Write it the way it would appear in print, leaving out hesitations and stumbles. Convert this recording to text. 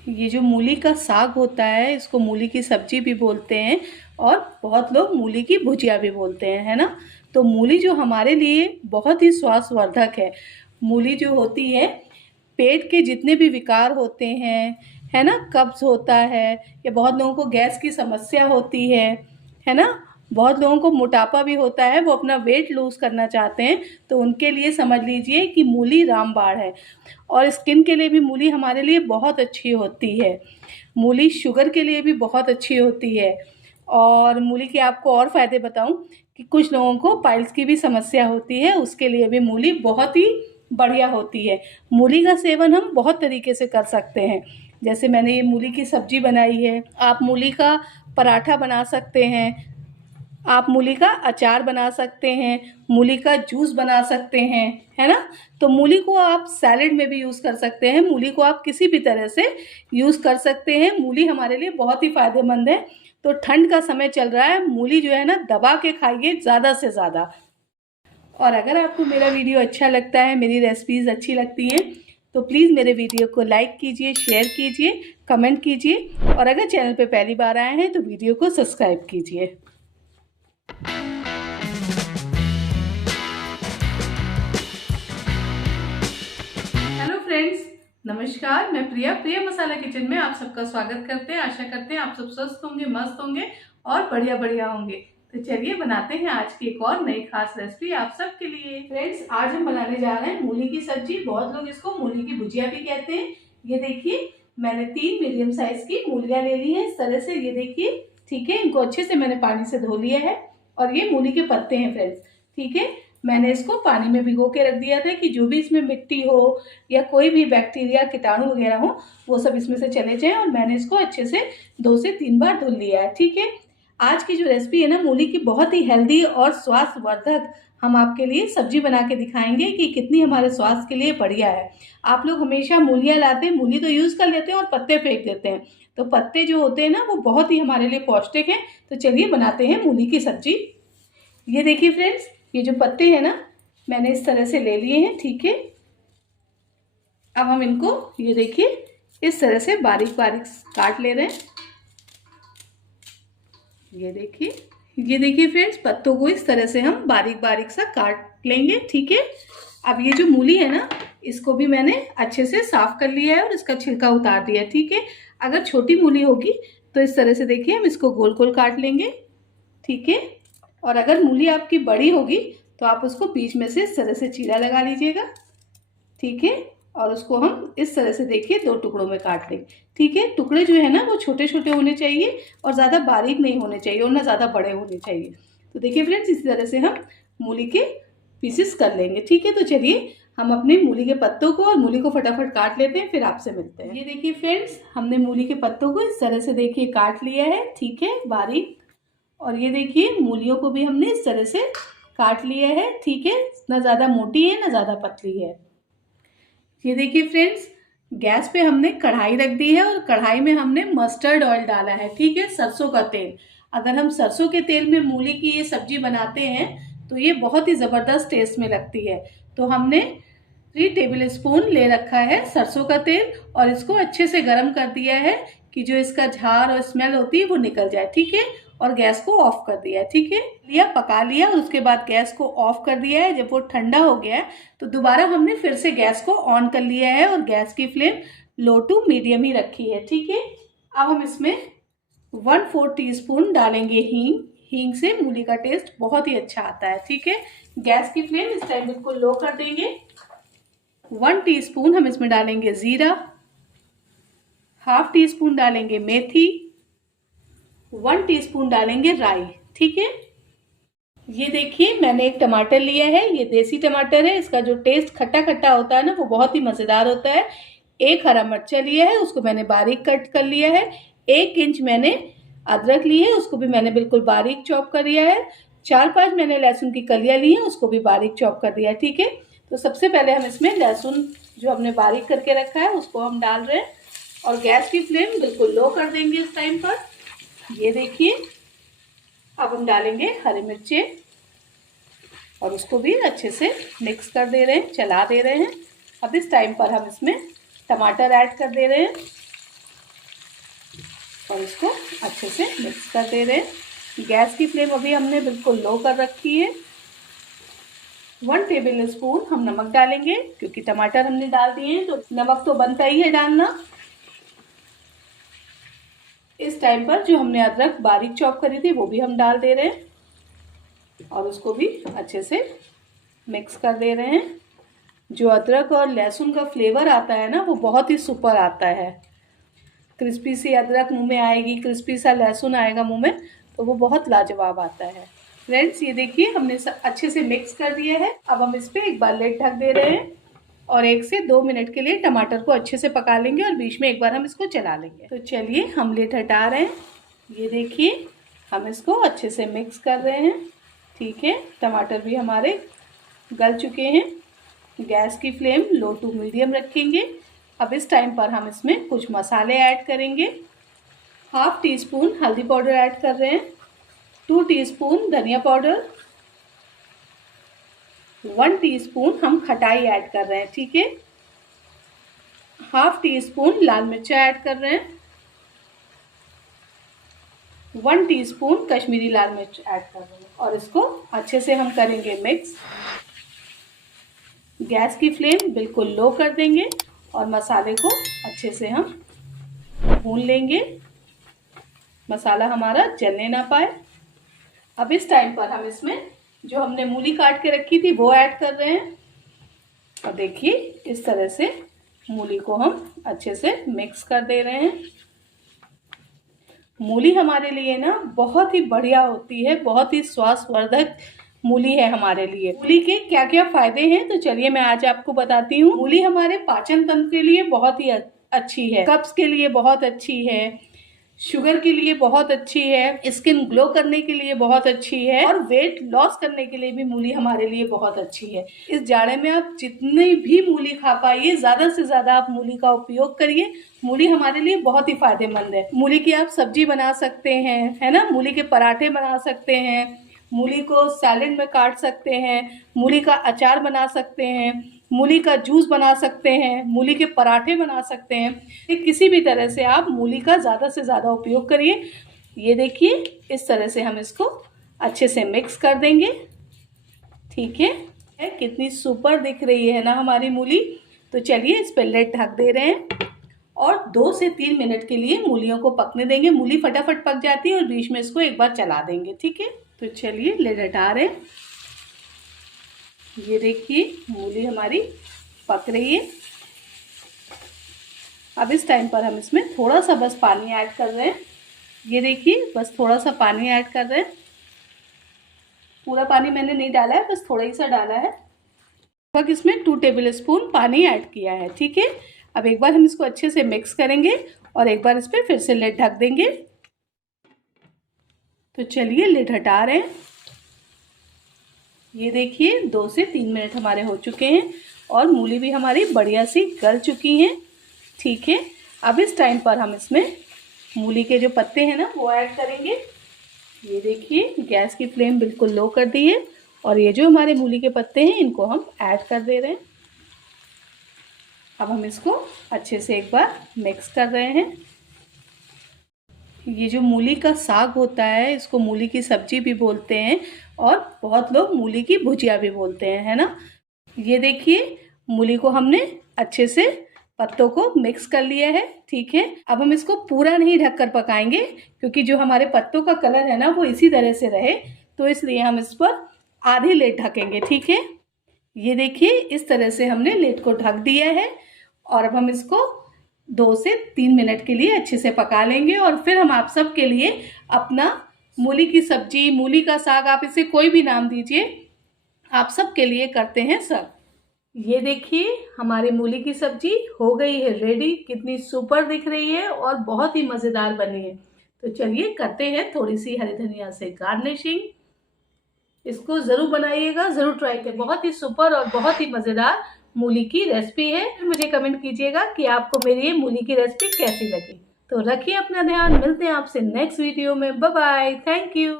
ये जो मूली का साग होता है, इसको मूली की सब्जी भी बोलते हैं और बहुत लोग मूली की भुजिया भी बोलते हैं, है ना। तो मूली जो हमारे लिए बहुत ही स्वास्थ्यवर्धक है। मूली जो होती है, पेट के जितने भी विकार होते हैं, है ना, कब्ज होता है या बहुत लोगों को गैस की समस्या होती है ना, बहुत लोगों को मोटापा भी होता है, वो अपना वेट लूज़ करना चाहते हैं, तो उनके लिए समझ लीजिए कि मूली रामबाण है। और स्किन के लिए भी मूली हमारे लिए बहुत अच्छी होती है। मूली शुगर के लिए भी बहुत अच्छी होती है। और मूली के आपको और फ़ायदे बताऊं कि कुछ लोगों को पाइल्स की भी समस्या होती है, उसके लिए भी मूली बहुत ही बढ़िया होती है। मूली का सेवन हम बहुत तरीके से कर सकते हैं। जैसे मैंने ये मूली की सब्जी बनाई है, आप मूली का पराठा बना सकते हैं, आप मूली का अचार बना सकते हैं, मूली का जूस बना सकते हैं, है ना। तो मूली को आप सैलेड में भी यूज़ कर सकते हैं, मूली को आप किसी भी तरह से यूज़ कर सकते हैं। मूली हमारे लिए बहुत ही फ़ायदेमंद है। तो ठंड का समय चल रहा है, मूली जो है ना दबा के खाइए ज़्यादा से ज़्यादा। और अगर आपको मेरा वीडियो अच्छा लगता है, मेरी रेसिपीज़ अच्छी लगती हैं, तो प्लीज़ मेरे वीडियो को लाइक कीजिए, शेयर कीजिए, कमेंट कीजिए और अगर चैनल पे पहली बार आए हैं तो वीडियो को सब्सक्राइब कीजिए। हेलो फ्रेंड्स, नमस्कार। मैं प्रिया मसाला किचन में आप सबका स्वागत करते हैं। आशा करते हैं आप सब स्वस्थ होंगे, मस्त होंगे और बढ़िया बढ़िया होंगे। तो चलिए बनाते हैं आज की एक और नई खास रेसिपी आप सबके लिए। फ्रेंड्स, आज हम बनाने जा रहे हैं मूली की सब्जी। बहुत लोग इसको मूली की भुजिया भी कहते हैं। ये देखिए, मैंने 3 मीडियम साइज की मूलियाँ ले ली हैं इस तरह से। ये देखिए, ठीक है, इनको अच्छे से मैंने पानी से धो लिया है। और ये मूली के पत्ते हैं फ्रेंड्स, ठीक है। मैंने इसको पानी में भिगो के रख दिया था कि जो भी इसमें मिट्टी हो या कोई भी बैक्टीरिया कीटाणु वगैरह हो वो सब इसमें से चले जाएं। और मैंने इसको अच्छे से 2 से 3 बार धुल लिया है, ठीक है। आज की जो रेसिपी है ना मूली की, बहुत ही हेल्दी और स्वास्थ्यवर्धक हम आपके लिए सब्जी बना के दिखाएंगे कि कितनी हमारे स्वास्थ्य के लिए बढ़िया है। आप लोग हमेशा मूलियाँ लाते हैं, मूली तो यूज़ कर लेते हैं और पत्ते फेंक देते हैं। तो पत्ते जो होते हैं ना वो बहुत ही हमारे लिए पौष्टिक हैं। तो चलिए बनाते हैं मूली की सब्जी। ये देखिए फ्रेंड्स, ये जो पत्ते हैं ना मैंने इस तरह से ले लिए हैं, ठीक है। अब हम इनको, ये देखिए, इस तरह से बारीक बारीक काट ले रहे हैं। ये देखिए फ्रेंड्स, पत्तों को इस तरह से हम बारीक बारीक सा काट लेंगे, ठीक है। अब ये जो मूली है ना इसको भी मैंने अच्छे से साफ कर लिया है और इसका छिलका उतार दिया है, ठीक है। अगर छोटी मूली होगी तो इस तरह से देखिए हम इसको गोल गोल काट लेंगे, ठीक है। और अगर मूली आपकी बड़ी होगी तो आप उसको बीच में से इस तरह से चीरा लगा लीजिएगा, ठीक है। और उसको हम इस तरह से देखिए 2 टुकड़ों में काट लेंगे, ठीक है। टुकड़े जो है ना वो छोटे छोटे होने चाहिए और ज़्यादा बारीक नहीं होने चाहिए और ना ज़्यादा बड़े होने चाहिए। तो देखिए फ्रेंड्स, इसी तरह से हम मूली के पीसेस कर लेंगे, ठीक है। तो चलिए हम अपने मूली के पत्तों को और मूली को फटाफट काट लेते हैं, फिर आपसे मिलते हैं। ये देखिए फ्रेंड्स, हमने मूली के पत्तों को इस तरह से देखिए काट लिया है, ठीक है, बारीक। और ये देखिए मूलियों को भी हमने इस तरह से काट लिया है, ठीक है। ना ज़्यादा मोटी है ना ज़्यादा पतली है। ये देखिए फ्रेंड्स, गैस पे हमने कढ़ाई रख दी है और कढ़ाई में हमने मस्टर्ड ऑयल डाला है, ठीक है, सरसों का तेल। अगर हम सरसों के तेल में मूली की ये सब्जी बनाते हैं तो ये बहुत ही ज़बरदस्त टेस्ट में लगती है। तो हमने 3 टेबल स्पून ले रखा है सरसों का तेल और इसको अच्छे से गर्म कर दिया है कि जो इसका झाग और स्मेल होती है वो निकल जाए, ठीक है। और गैस को ऑफ कर दिया है, ठीक है। लिया पका लिया और उसके बाद गैस को ऑफ कर दिया है। जब वो ठंडा हो गया है तो दोबारा हमने फिर से गैस को ऑन कर लिया है और गैस की फ्लेम लो टू मीडियम ही रखी है, ठीक है। अब हम इसमें 1/4 टीस्पून डालेंगे हींग। हींग से मूली का टेस्ट बहुत ही अच्छा आता है, ठीक है। गैस की फ्लेम इस टाइम बिल्कुल लो कर देंगे। 1 टीस्पून हम इसमें डालेंगे जीरा, ½ टीस्पून डालेंगे मेथी, 1 टीस्पून डालेंगे राई, ठीक है। ये देखिए मैंने एक टमाटर लिया है, ये देसी टमाटर है। इसका जो टेस्ट खट्टा खट्टा होता है ना वो बहुत ही मज़ेदार होता है। 1 हरा मिर्चा लिया है, उसको मैंने बारीक कट कर लिया है। 1 इंच मैंने अदरक ली है, उसको भी मैंने बिल्कुल बारीक चॉप कर लिया है। 4-5 मैंने लहसुन की कलियाँ ली हैं, उसको भी बारीक चॉप कर दिया है, ठीक है। तो सबसे पहले हम इसमें लहसुन जो हमने बारीक करके रखा है उसको हम डाल रहे हैं और गैस की फ्लेम बिल्कुल लो कर देंगे इस टाइम पर। ये देखिए, अब हम डालेंगे हरी मिर्ची और उसको भी अच्छे से मिक्स कर दे रहे हैं, चला दे रहे हैं। अब इस टाइम पर हम इसमें टमाटर ऐड कर दे रहे हैं। और इसको अच्छे से मिक्स कर दे रहे हैं। गैस की फ्लेम अभी हमने बिल्कुल लो कर रखी है। 1 टेबल स्पून हम नमक डालेंगे, क्योंकि टमाटर हमने डाल दिए हैं तो नमक तो बनता ही है डालना। इस टाइम पर जो हमने अदरक बारीक चॉप करी थी वो भी हम डाल दे रहे हैं और उसको भी अच्छे से मिक्स कर दे रहे हैं। जो अदरक और लहसुन का फ्लेवर आता है ना, वो बहुत ही सुपर आता है। क्रिस्पी सी अदरक मुंह में आएगी, क्रिस्पी सा लहसुन आएगा मुंह में, तो वो बहुत लाजवाब आता है। फ्रेंड्स ये देखिए हमने अच्छे से मिक्स कर दिया है। अब हम इस पर एक बार लिड ढक दे रहे हैं और 1 से 2 मिनट के लिए टमाटर को अच्छे से पका लेंगे और बीच में एक बार हम इसको चला लेंगे। तो चलिए हम लिड हटा रहे हैं। ये देखिए हम इसको अच्छे से मिक्स कर रहे हैं। ठीक है, टमाटर भी हमारे गल चुके हैं। गैस की फ्लेम लो टू मीडियम रखेंगे। अब इस टाइम पर हम इसमें कुछ मसाले ऐड करेंगे। 1/2 टीस्पून हल्दी पाउडर ऐड कर रहे हैं, 2 टीस्पून धनिया पाउडर, 1 टीस्पून हम खटाई ऐड कर रहे हैं। ठीक है, 1/2 टीस्पून लाल मिर्चा ऐड कर रहे हैं, 1 टीस्पून कश्मीरी लाल मिर्च ऐड कर रहे हैं और इसको अच्छे से हम करेंगे मिक्स। गैस की फ्लेम बिल्कुल लो कर देंगे और मसाले को अच्छे से हम भून लेंगे, मसाला हमारा जलने ना पाए। अब इस टाइम पर हम इसमें जो हमने मूली काट के रखी थी वो ऐड कर रहे हैं और देखिए इस तरह से मूली को हम अच्छे से मिक्स कर दे रहे हैं। मूली हमारे लिए ना बहुत ही बढ़िया होती है, बहुत ही स्वास्थ्यवर्धक मूली है हमारे लिए। मूली के क्या क्या फायदे हैं तो चलिए मैं आज आपको बताती हूँ। मूली हमारे पाचन तंत्र के लिए बहुत ही अच्छी है, कब्ज के लिए बहुत अच्छी है, शुगर के लिए बहुत अच्छी है, स्किन ग्लो करने के लिए बहुत अच्छी है और वेट लॉस करने के लिए भी मूली हमारे लिए बहुत अच्छी है। इस जाड़े में आप जितनी भी मूली खा पाइए, ज़्यादा से ज़्यादा आप मूली का उपयोग करिए। मूली हमारे लिए बहुत ही फायदेमंद है। मूली की आप सब्जी बना सकते हैं, है ना, मूली के पराठे बना सकते हैं, मूली को सैलेड में काट सकते हैं, मूली का अचार बना सकते हैं, मूली का जूस बना सकते हैं, मूली के पराठे बना सकते हैं। किसी भी तरह से आप मूली का ज़्यादा से ज़्यादा उपयोग करिए। ये देखिए इस तरह से हम इसको अच्छे से मिक्स कर देंगे। ठीक है, कितनी सुपर दिख रही है ना हमारी मूली। तो चलिए इस पर लिड ढक दे रहे हैं और 2 से 3 मिनट के लिए मूलियों को पकने देंगे। मूली फटाफट पक जाती है और बीच में इसको एक बार चला देंगे। ठीक है, तो चलिए लिड हटा रहे हैं। ये देखिए मूली हमारी पक रही है। अब इस टाइम पर हम इसमें थोड़ा सा बस पानी ऐड कर रहे हैं। ये देखिए बस थोड़ा सा पानी ऐड कर रहे हैं, पूरा पानी मैंने नहीं डाला है, बस थोड़ा ही सा डाला है। लगभग इसमें 2 टेबल स्पून पानी ऐड किया है। ठीक है, अब एक बार हम इसको अच्छे से मिक्स करेंगे और एक बार इस पर फिर से लिड ढक देंगे। तो चलिए लिड हटा रहे हैं। ये देखिए 2 से 3 मिनट हमारे हो चुके हैं और मूली भी हमारी बढ़िया सी गल चुकी हैं। ठीक है, अब इस टाइम पर हम इसमें मूली के जो पत्ते हैं ना वो ऐड करेंगे। ये देखिए गैस की फ्लेम बिल्कुल लो कर दी है और ये जो हमारे मूली के पत्ते हैं इनको हम ऐड कर दे रहे हैं। अब हम इसको अच्छे से एक बार मिक्स कर रहे हैं। ये जो मूली का साग होता है इसको मूली की सब्जी भी बोलते हैं और बहुत लोग मूली की भुजिया भी बोलते हैं, है ना। ये देखिए मूली को हमने अच्छे से पत्तों को मिक्स कर लिया है। ठीक है, अब हम इसको पूरा नहीं ढककर पकाएंगे क्योंकि जो हमारे पत्तों का कलर है ना वो इसी तरह से रहे, तो इसलिए हम इस पर आधी लेट ढकेंगे। ठीक है, ये देखिए इस तरह से हमने लेट को ढक दिया है और अब हम इसको 2 से 3 मिनट के लिए अच्छे से पका लेंगे और फिर हम आप सब के लिए अपना मूली की सब्जी, मूली का साग, आप इसे कोई भी नाम दीजिए, आप सब के लिए करते हैं सब। ये देखिए हमारी मूली की सब्जी हो गई है रेडी। कितनी सुपर दिख रही है और बहुत ही मज़ेदार बनी है। तो चलिए करते हैं थोड़ी सी हरी धनिया से गार्निशिंग। इसको ज़रूर बनाइएगा, ज़रूर ट्राई करें। बहुत ही सुपर और बहुत ही मज़ेदार मूली की रेसिपी है। मुझे कमेंट कीजिएगा कि आपको मेरी ये मूली की रेसिपी कैसी लगी। तो रखिए अपना ध्यान, मिलते हैं आपसे नेक्स्ट वीडियो में। Bye bye, thank you.